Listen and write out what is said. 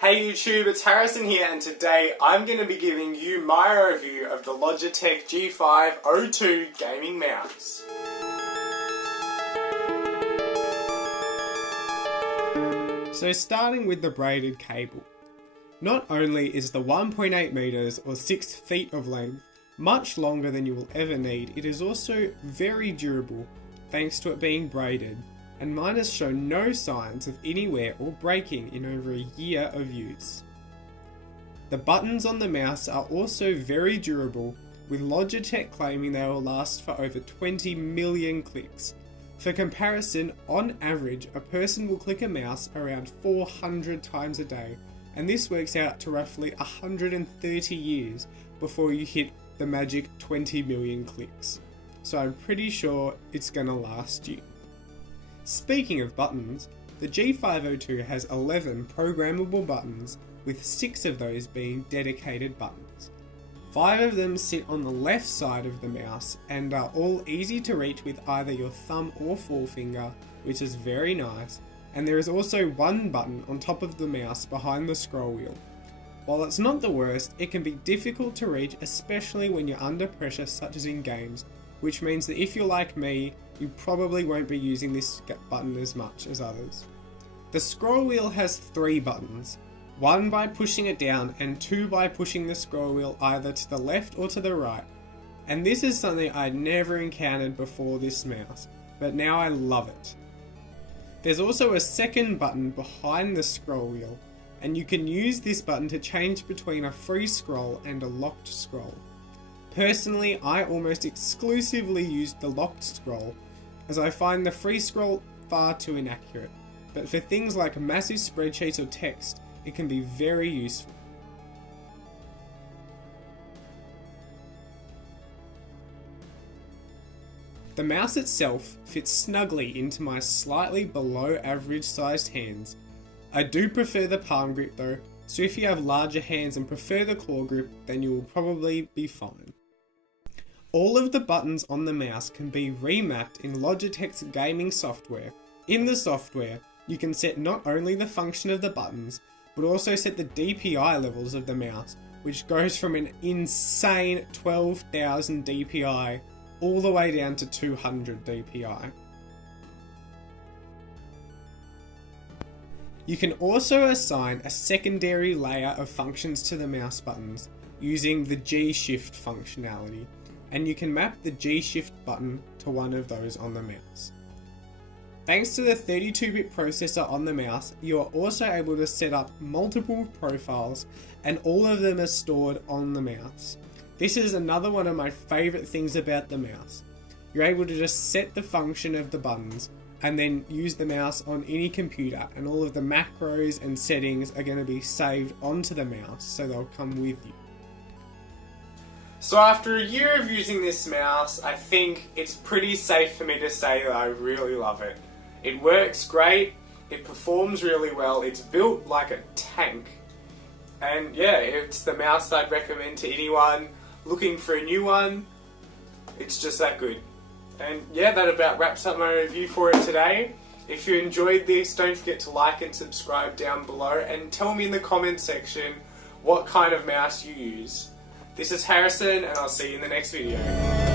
Hey YouTube, it's Harrison here, and today I'm going to be giving you my review of the Logitech G502 Gaming Mouse. So starting with the braided cable. Not only is the 1.8 meters or 6 feet of length much longer than you will ever need, it is also very durable thanks to it being braided, and mine has shown no signs of any wear or breaking in over a year of use. The buttons on the mouse are also very durable, with Logitech claiming they will last for over 20 million clicks. For comparison, on average, a person will click a mouse around 400 times a day, and this works out to roughly 130 years before you hit the magic 20 million clicks. So I'm pretty sure it's gonna last you. Speaking of buttons, the G502 has 11 programmable buttons, with 6 of those being dedicated buttons. 5 of them sit on the left side of the mouse and are all easy to reach with either your thumb or forefinger, which is very nice, and there is also one button on top of the mouse behind the scroll wheel. While it's not the worst, it can be difficult to reach, especially when you're under pressure such as in games, which means that if you're like me, you probably won't be using this button as much as others. The scroll wheel has 3 buttons, 1 by pushing it down and 2 by pushing the scroll wheel either to the left or to the right. And this is something I'd never encountered before this mouse, but now I love it. There's also a second button behind the scroll wheel, and you can use this button to change between a free scroll and a locked scroll. Personally, I almost exclusively use the locked scroll, as I find the free scroll far too inaccurate, but for things like massive spreadsheets or text, it can be very useful. The mouse itself fits snugly into my slightly below average sized hands. I do prefer the palm grip though, so if you have larger hands and prefer the claw grip, then you will probably be fine. All of the buttons on the mouse can be remapped in Logitech's gaming software. In the software, you can set not only the function of the buttons, but also set the DPI levels of the mouse, which goes from an insane 12,000 DPI all the way down to 200 DPI. You can also assign a secondary layer of functions to the mouse buttons using the G-Shift functionality, and you can map the G-Shift button to one of those on the mouse. Thanks to the 32-bit processor on the mouse, you are also able to set up multiple profiles, and all of them are stored on the mouse. This is another one of my favourite things about the mouse. You're able to just set the function of the buttons and then use the mouse on any computer, and all of the macros and settings are going to be saved onto the mouse, so they'll come with you. So after a year of using this mouse, I think it's pretty safe for me to say that I really love it. It works great, it performs really well, it's built like a tank, and yeah, it's the mouse I'd recommend to anyone looking for a new one. It's just that good. And yeah, that about wraps up my review for it today. If you enjoyed this, don't forget to like and subscribe down below, and tell me in the comment section what kind of mouse you use. This is Harrison, and I'll see you in the next video.